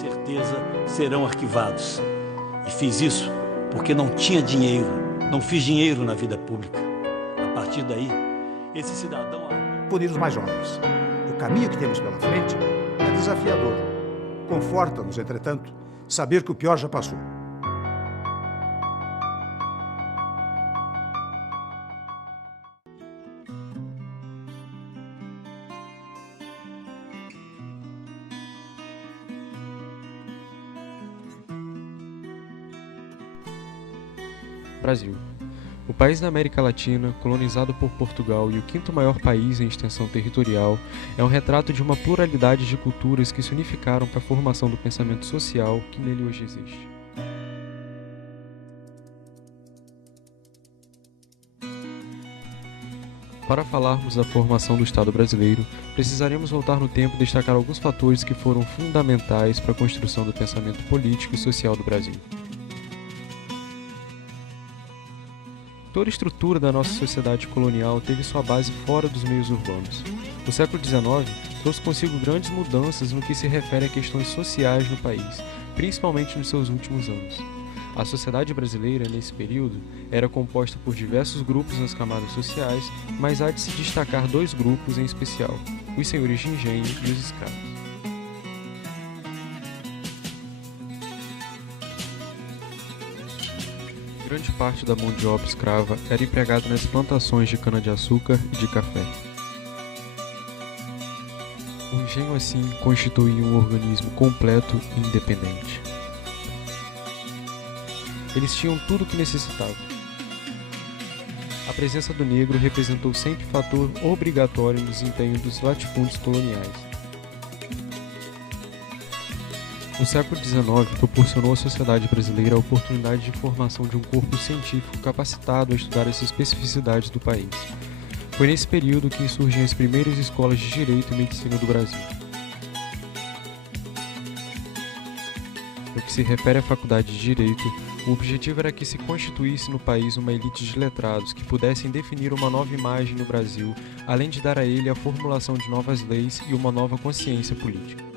certeza serão arquivados. E fiz isso porque não tinha dinheiro, não fiz dinheiro na vida pública. A partir daí, esse cidadão... Por os mais jovens. O caminho que temos pela frente é desafiador. Conforta-nos, entretanto, saber que o pior já passou. Brasil. O país da América Latina, colonizado por Portugal e o quinto maior país em extensão territorial, é um retrato de uma pluralidade de culturas que se unificaram para a formação do pensamento social que nele hoje existe. Para falarmos da formação do Estado brasileiro, precisaremos voltar no tempo e destacar alguns fatores que foram fundamentais para a construção do pensamento político e social do Brasil. Toda a estrutura da nossa sociedade colonial teve sua base fora dos meios urbanos. O século XIX trouxe consigo grandes mudanças no que se refere a questões sociais no país, principalmente nos seus últimos anos. A sociedade brasileira, nesse período, era composta por diversos grupos nas camadas sociais, mas há de se destacar dois grupos em especial, os senhores de engenho e os escravos. Grande parte da mão de obra escrava era empregada nas plantações de cana-de-açúcar e de café. O engenho, assim, constituía um organismo completo e independente. Eles tinham tudo o que necessitavam. A presença do negro representou sempre fator obrigatório no desempenho dos latifúndios coloniais. O século XIX proporcionou à sociedade brasileira a oportunidade de formação de um corpo científico capacitado a estudar as especificidades do país. Foi nesse período que surgem as primeiras escolas de Direito e Medicina do Brasil. No que se refere à Faculdade de Direito, o objetivo era que se constituísse no país uma elite de letrados que pudessem definir uma nova imagem no Brasil, além de dar a ele a formulação de novas leis e uma nova consciência política.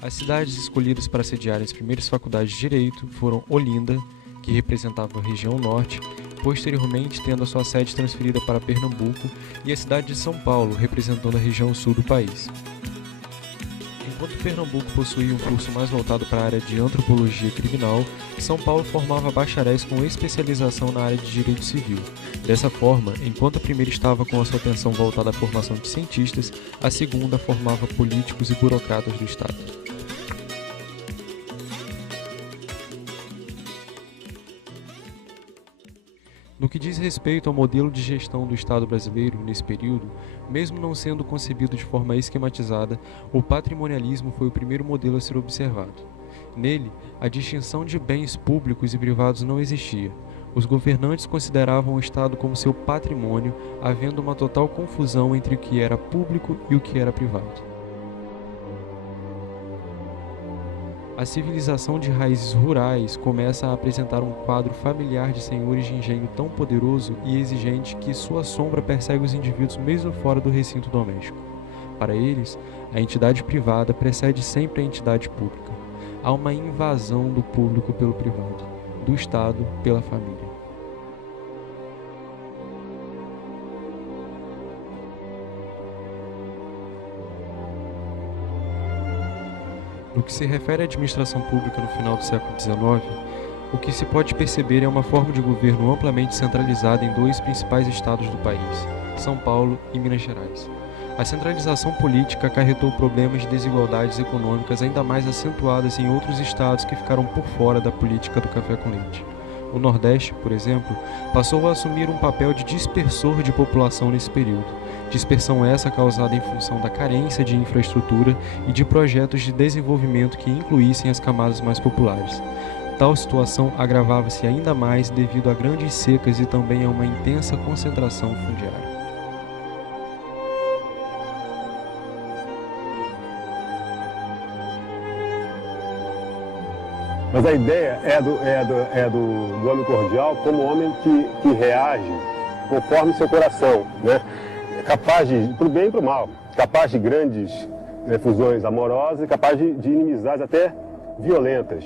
As cidades escolhidas para sediarem as primeiras faculdades de Direito foram Olinda, que representava a região norte, posteriormente tendo a sua sede transferida para Pernambuco, e a cidade de São Paulo, representando a região sul do país. Enquanto Pernambuco possuía um curso mais voltado para a área de antropologia criminal, São Paulo formava bacharéis com especialização na área de direito civil. Dessa forma, enquanto a primeira estava com a sua atenção voltada à formação de cientistas, a segunda formava políticos e burocratas do Estado. No que diz respeito ao modelo de gestão do Estado brasileiro nesse período, mesmo não sendo concebido de forma esquematizada, o patrimonialismo foi o primeiro modelo a ser observado. Nele, a distinção de bens públicos e privados não existia. Os governantes consideravam o Estado como seu patrimônio, havendo uma total confusão entre o que era público e o que era privado. A civilização de raízes rurais começa a apresentar um quadro familiar de senhores de engenho tão poderoso e exigente que sua sombra persegue os indivíduos mesmo fora do recinto doméstico. Para eles, a entidade privada precede sempre a entidade pública. Há uma invasão do público pelo privado, do Estado pela família. No que se refere à administração pública no final do século XIX, o que se pode perceber é uma forma de governo amplamente centralizada em dois principais estados do país, São Paulo e Minas Gerais. A centralização política acarretou problemas de desigualdades econômicas ainda mais acentuadas em outros estados que ficaram por fora da política do café com leite. O Nordeste, por exemplo, passou a assumir um papel de dispersor de população nesse período. Dispersão essa causada em função da carência de infraestrutura e de projetos de desenvolvimento que incluíssem as camadas mais populares. Tal situação agravava-se ainda mais devido a grandes secas e também a uma intensa concentração fundiária. Mas a ideia é do homem cordial como homem que reage conforme seu coração, né? Capaz de, pro bem e pro mal, capaz de grandes fusões amorosas e capaz de inimizades até violentas.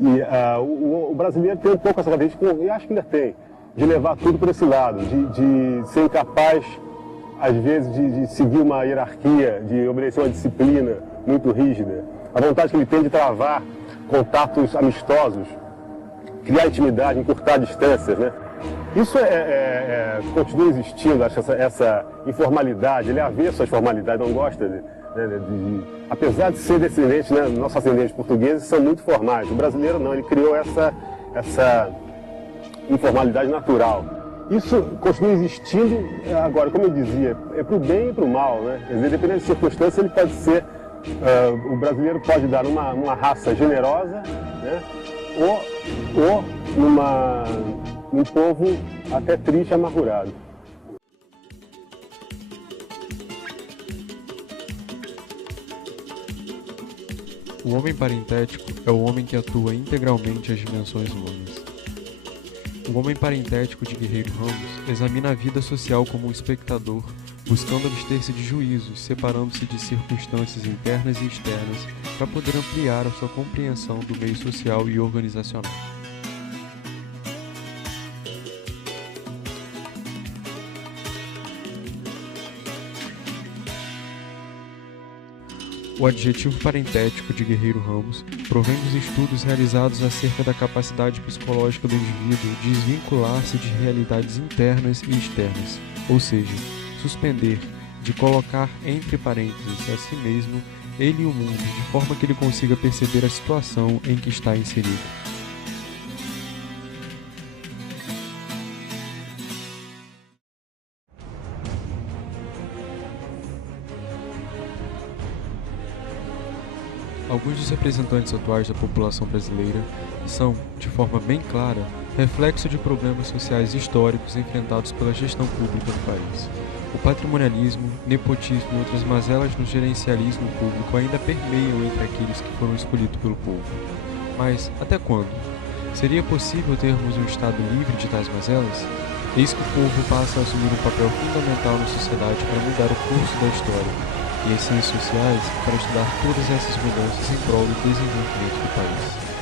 E o brasileiro tem um pouco essa característica, e acho que ainda tem, de levar tudo por esse lado, de ser incapaz, às vezes, de seguir uma hierarquia, de obedecer uma disciplina muito rígida. A vontade que ele tem de travar contatos amistosos, criar intimidade, encurtar distâncias, né? Isso continua existindo, acho, essa informalidade. Ele é avesso às formalidades, não gosta apesar de ser descendente, né, nossos ascendentes portugueses são muito formais. O brasileiro não, ele criou essa informalidade natural. Isso continua existindo, agora, como eu dizia, é para o bem e para o mal, né? Quer dizer, dependendo de circunstâncias, ele pode ser, o brasileiro pode dar numa raça generosa, né? Ou num povo até triste e amargurado. O homem parentético é o homem que atua integralmente as dimensões humanas. O homem parentético de Guerreiro Ramos examina a vida social como um espectador, buscando abster-se de juízos, separando-se de circunstâncias internas e externas para poder ampliar a sua compreensão do meio social e organizacional. O adjetivo parentético de Guerreiro Ramos provém dos estudos realizados acerca da capacidade psicológica do indivíduo de desvincular-se de realidades internas e externas, ou seja, suspender, de colocar entre parênteses a si mesmo, ele e o mundo, de forma que ele consiga perceber a situação em que está inserido. Alguns dos representantes atuais da população brasileira são, de forma bem clara, reflexo de problemas sociais históricos enfrentados pela gestão pública do país. O patrimonialismo, nepotismo e outras mazelas no gerencialismo público ainda permeiam entre aqueles que foram escolhidos pelo povo. Mas, até quando? Seria possível termos um Estado livre de tais mazelas? Eis que o povo passa a assumir um papel fundamental na sociedade para mudar o curso da história, e as ciências sociais para estudar todas essas mudanças em prol do desenvolvimento do país.